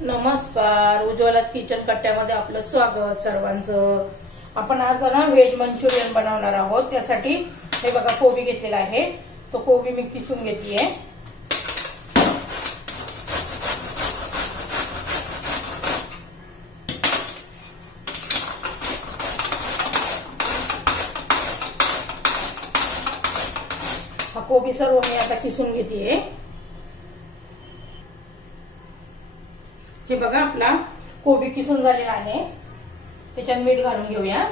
नमस्कार, उज्ज्वला किचन कट्ट्यामध्ये आपलं स्वागत सर्वांचं। आपण आज ना व्हेज मंचुरियन बनवणार आहोत। त्यासाठी हे बघा कोबी घेतलेला आहे, तो कोबी मी किसून घेतलीये। हा कोबी सर्व मी आता किसून घेतेय। हे बघा आपला कोबी किसून झालेला आहे, त्याच्यात मीठ घालून घेऊया।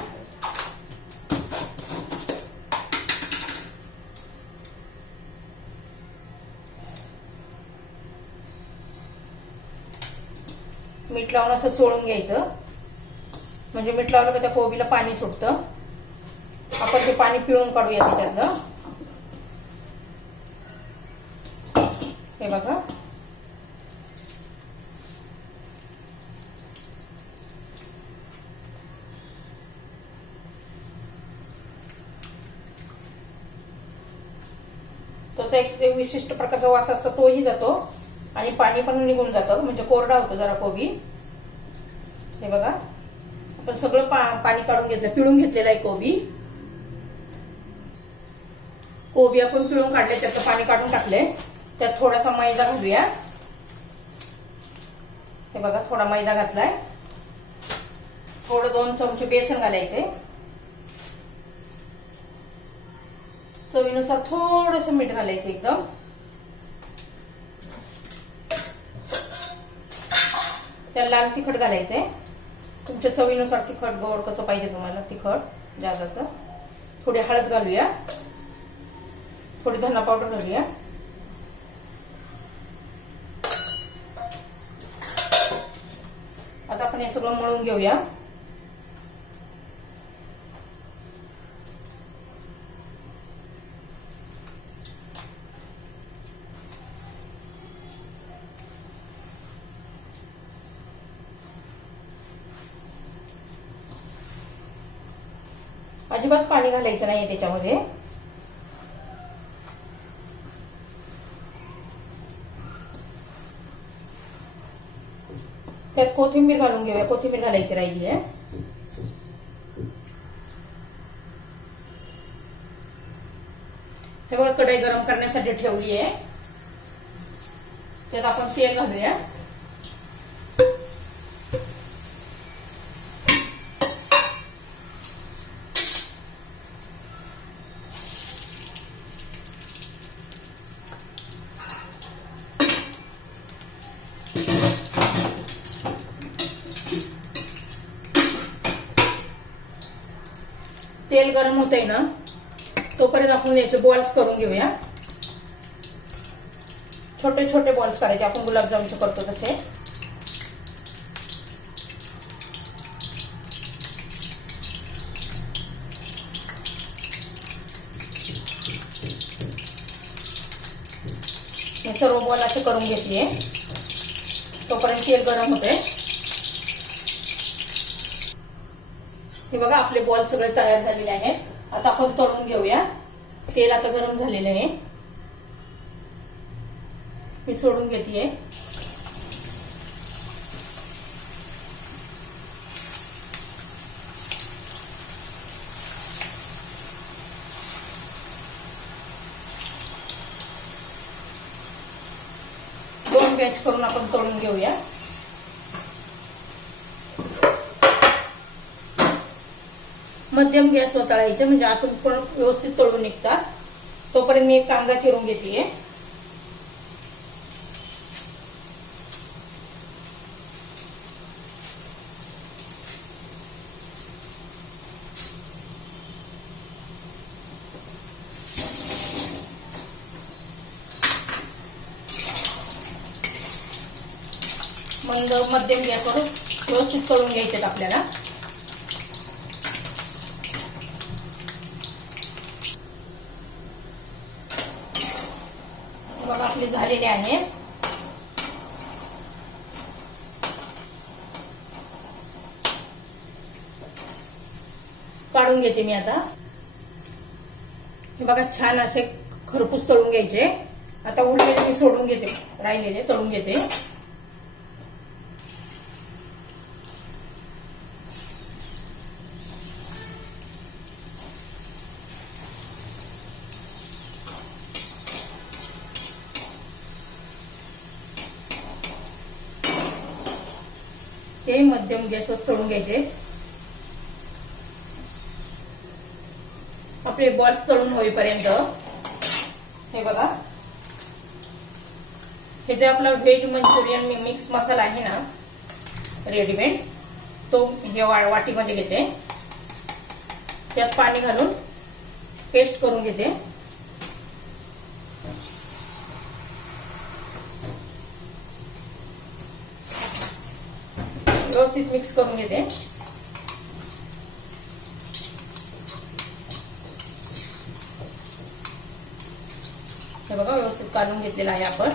मीठ लावून असं चोळून घ्यायचं, म्हणजे मीठ लावलं का त्या कोबीला पाणी सुटतं। आपण ते पाणी पिळून काढूया त्याच्यातलं। हे बघा त्याचा एक विशिष्ट प्रकारचा वास असतो, तोही जातो आणि पाणी पण निघून जातं, म्हणजे कोरडा होतो जरा कोबी। हे बघा आपण सगळं पाणी काढून घेतलं, पिळून घेतलेला आहे कोबी। कोबी आपण पिळून काढले, त्याचं पाणी काढून टाकले। त्यात थोडासा मैदा घालूया। हे बघा थोडा मैदा घातलाय, थोडं 2 चमचे बेसन घालायचे, चवीनुसार थोडंसं मीठ घालायचं एकदम। त्याला लाल तिखट घालायचंय, तुमच्या चवीनुसार तिखट गोड कसं पाहिजे तुम्हाला, तिखट जादाचं। थोडी हळद घालूया, थोडी धना पावडर घालूया। आता आपण हे सगळं मळून घेऊया। अजिबात पाणी घालायचं नाहीये त्याच्यामध्ये। त्यात कोथिंबीर घालून घेऊया, कोथिंबीर घालायची राहिली आहे। हे बघा कढई गरम करण्यासाठी ठेवली आहे, त्यात आपण तेल घालूया। तेल गरम होतंय ना, तोपर्यंत आपण याचे बॉल्स करून घेऊया। छोटे छोटे बॉल्स करायचे, आपण गुलाबजामचे करतो तसे। मी सर्व बॉल असे करून घेतलीये, तोपर्यंत तेल गरम होते। हे बघा आपले बॉल सगळे तयार झालेले आहेत। आता आपण तळून घेऊया। तेल आता गरम झालेलं आहे, मी सोडून घेतेय। दोन बॅच करून आपण तळून घेऊया। मध्यम गॅसवर तळायचे, म्हणजे आतून पण व्यवस्थित तळून निघतात। तोपर्यंत मी एक कांदा चिरून घेतलीये। मध्यम गॅसवर व्यवस्थित तळून घ्यायचे आपल्याला। बघा आपले झालेले आहे। काढून घेते मी आता। हे बघा छान असे खरपूस तळून घ्यायचे। आता उरलेले मी सोडून घेते, राहिलेले तळून घेते। ते मध्यम गॅसवर तळून घ्यायचे. आपले बॉल्स तळून होईपर्यंत हे बघा, हे जे आपला व्हेज मंचुरियन मिक्स मसाला आहे ना रेडीमेड, तो हे वाटीमध्ये घेते. त्यात पाणी घालून पेस्ट करून घेते. व्यवस्थित मिक्स करून घेते. हे बघा व्यवस्थित काढून घेतलेला आहे आपण.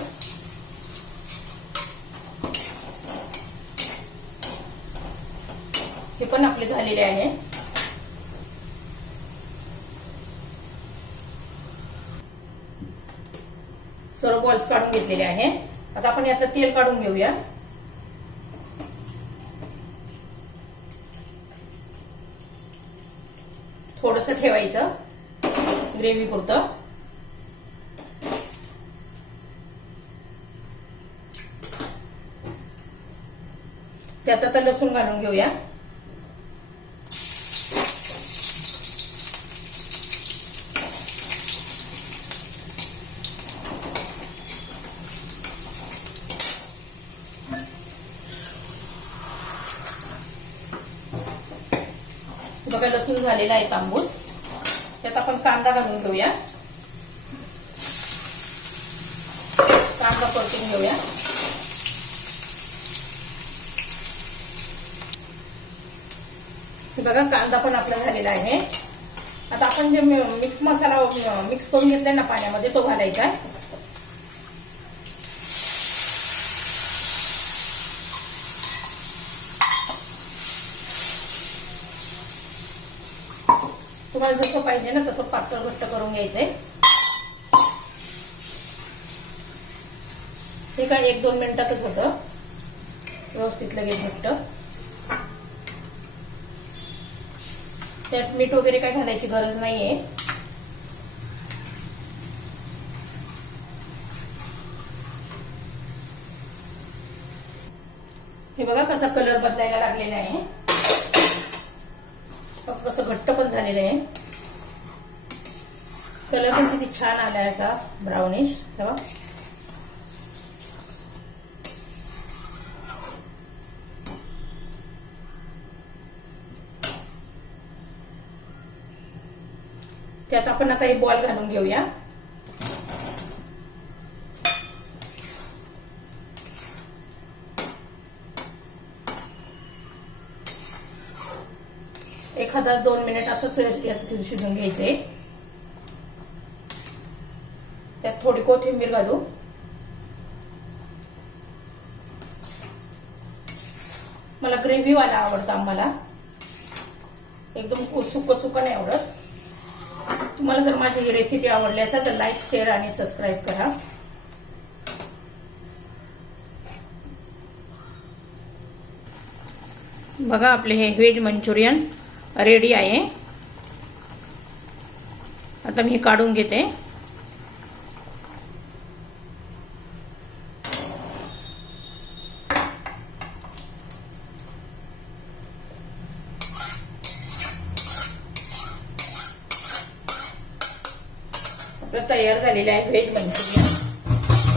हे पण आपले झालेले आहे. सर्व बॉल्स काढून घेतलेले आहे. आता आपण याचं तेल काढून घेऊया. थोडंसं ठेवायचं ग्रेव्ही पुरतं. त्यात आता लसूण घालून घेऊया. बघा लसूण झालेला आहे तांबूस. त्यात आपण कांदा घालून घेऊया. कांदा परतून घेऊया. बघा कांदा पण आपला झालेला आहे. आता आपण जे मिक्स मसाला मिक्स करून घेतलाय ना पाण्यामध्ये, तो घालायचा आहे. तुम्हाला जसं पाहिजे ना तसं पातळ घट्ट करून घ्यायचंय. हे काय 1-2 मिनिटातच होतं. व्यवस्थित लगेच घट्ट. त्यात मीठ वगैरे काय घालायची गरज नाहीये. हे बघा कसा कलर बदलायला लागलेला आहे. कसं घट्ट पण झालेलं आहे. कलर पण किती छान आलाय असा ब्राउनिश. तेव्हा त्यात आपण आता हे बॉल घालून घेऊया. एखादा 2 मिनिट असंच यात शिजून घ्यायचंय. त्यात थोडी कोथिंबीर घालू. मला ग्रेव्ही वाला आवडतं. आम्हाला एकदम सुकं नाही आवडत. तुम्हाला जर माझी ही रेसिपी आवडली असेल तर लाईक, शेअर आणि सबस्क्राईब करा. बघा आपले हे व्हेज मंचुरियन रेडी आहे. आता मी काढून घेते. आपलं तयार झालेलं आहे व्हेज मंचुरियन.